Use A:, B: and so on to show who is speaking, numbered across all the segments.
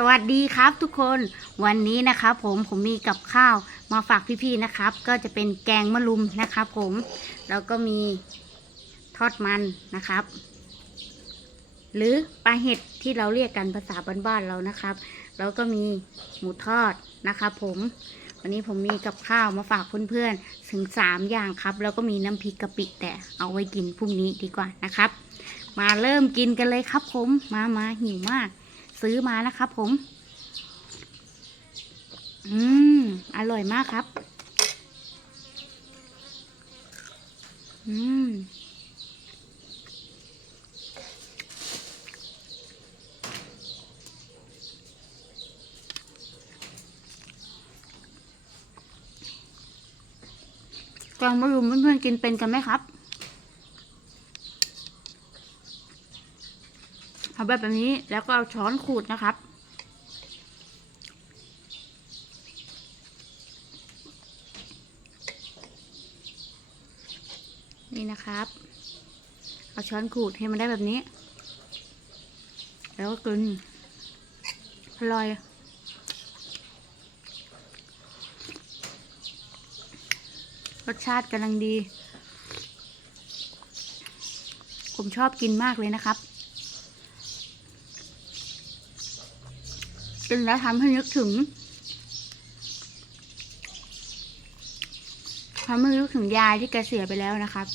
A: สวัสดีครับทุกคนวันนี้นะครับผมผมมีกับข้าวมาฝากพี่ๆนะครับ ก็จะเป็นแกงมะรุมนะครับผมแล้วก็มีทอดมันนะครับ หรือปลาเห็ดที่เราเรียกกันภาษาบ้านๆเรานะครับ แล้วก็มีหมูทอดนะครับผมวันนี้ผมมีกับข้าวมาฝากเพื่อนๆถึงสามอย่างครับ แล้วก็มีน้ำพริกกะปิแต่เอาไว้กินพรุ่งนี้ดีกว่านะครับ มาเริ่มกินกันเลยครับผมมามาหิวมาก ซื้อมานะครับผม อืม อร่อยมากครับ อืมกางมะรุมเพื่อนๆกินเป็นกันไหมครับ เอาแบบนี้แล้วก็เอาช้อนขูดนะครับ นี่นะครับ เอาช้อนขูดให้มันได้แบบนี้ แล้วก็กินอร่อยรสชาติกำลังดี ผมชอบกินมากเลยนะครับ กินแล้วทำให้นึกถึงทำให้นึกถึงยายที่แกเสียไปแล้วนะครับ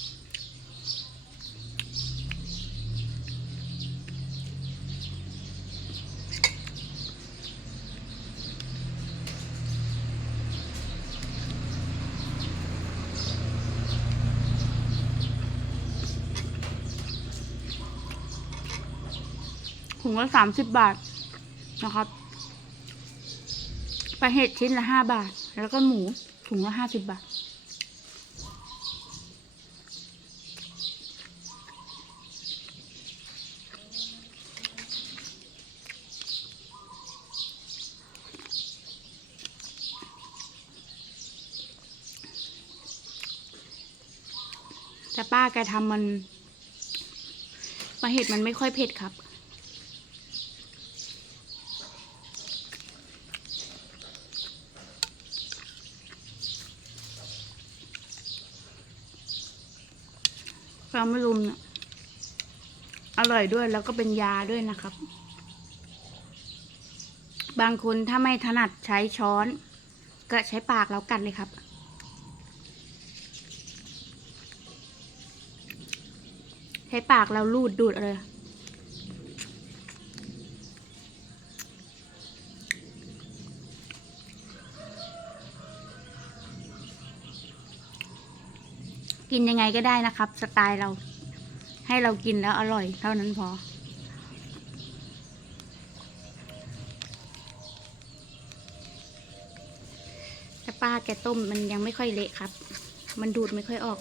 A: ถุงละสามสิบบาทนะครับ ลาเห็ดชิ้นละห้าบาท แล้วก็หมูถุงละห้าสิบบาท แต่ป้าแกทำมันปลาเห็ดมันไม่ค่อยเผ็ดครับ ปลามะรุมเนี่ยอร่อยด้วยแล้วก็เป็นยาด้วยนะครับ บางคนถ้าไม่ถนัดใช้ช้อน ก็ใช้ปากแล้วกันเลยครับ ใช้ปากเราลูดดูดเลย กินยังไงก็ได้นะครับ สไตล์เรา ให้เรากินแล้วอร่อย เท่านั้นพอ แต่ป้าแกต้มมันยังไม่ค่อยเละครับ มันดูดไม่ค่อยออก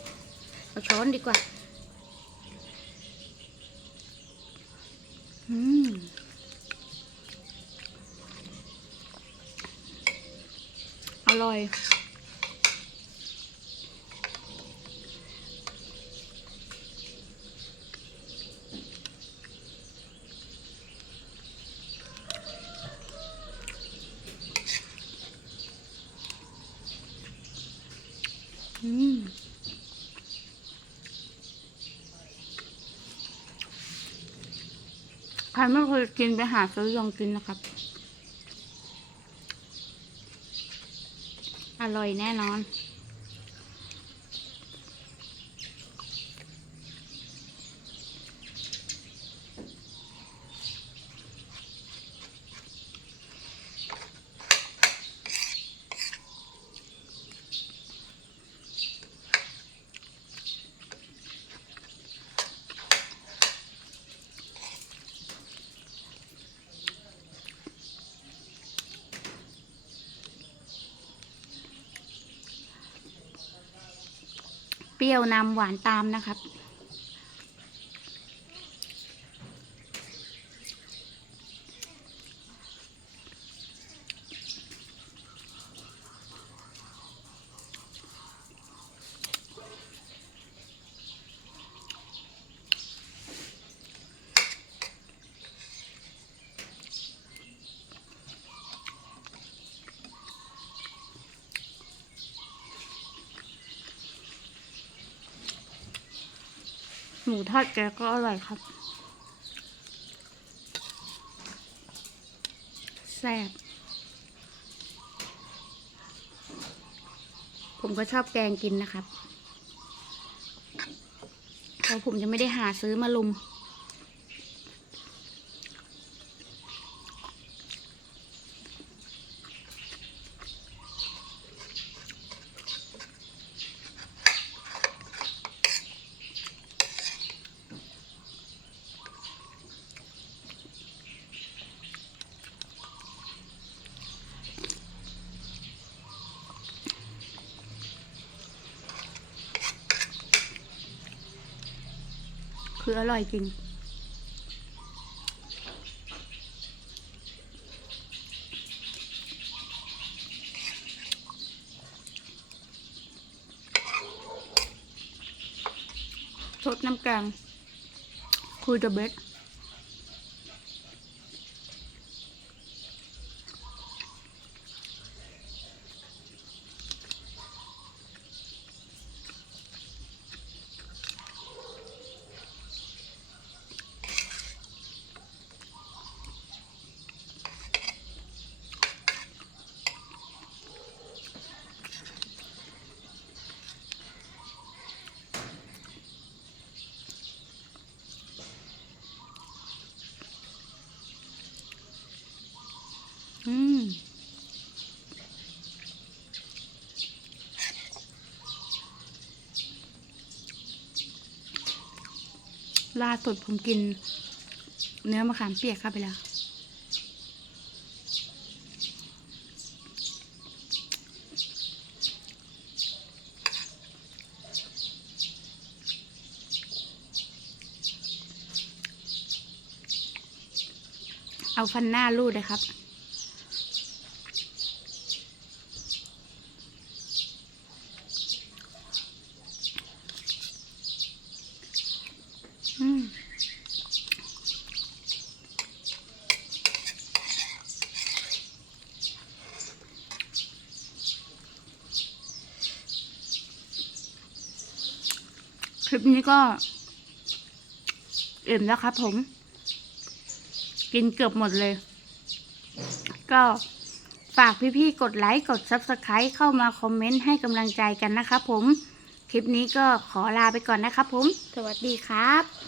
A: เอาช้อนดีกว่า อืมอร่อย อืม ใครไม่เคยกินไปหาซื้อลองกินนะครับ อร่อยแน่นอน ปรี้ยวนำหวานตามนะครับ มูทอดแกก็อร่อยครับแซ่บผมก็ชอบแกงกินนะครับเพราะผมจะไม่ได้หาซื้อมาลุม คืออร่อยจริง สดน้ำแกงคุยตะเบ็ดม ล่าสุดผมกิน เนื้อมะขามเปียกเข้าไปแล้ว เอาฟันหน้าลูดเลยครับ อืม ค ลิปนี้ก็อิ่มแล้วครับผม กินเกือบหมดเลย ก็ฝากพี่ๆ กดไลค์ กด Subscribe เข้ามาคอมเมนต์ให้กำลังใจกันนะครับผม คลิปนี้ก็ขอลาไปก่อนนะครับผม สวัสดีครับ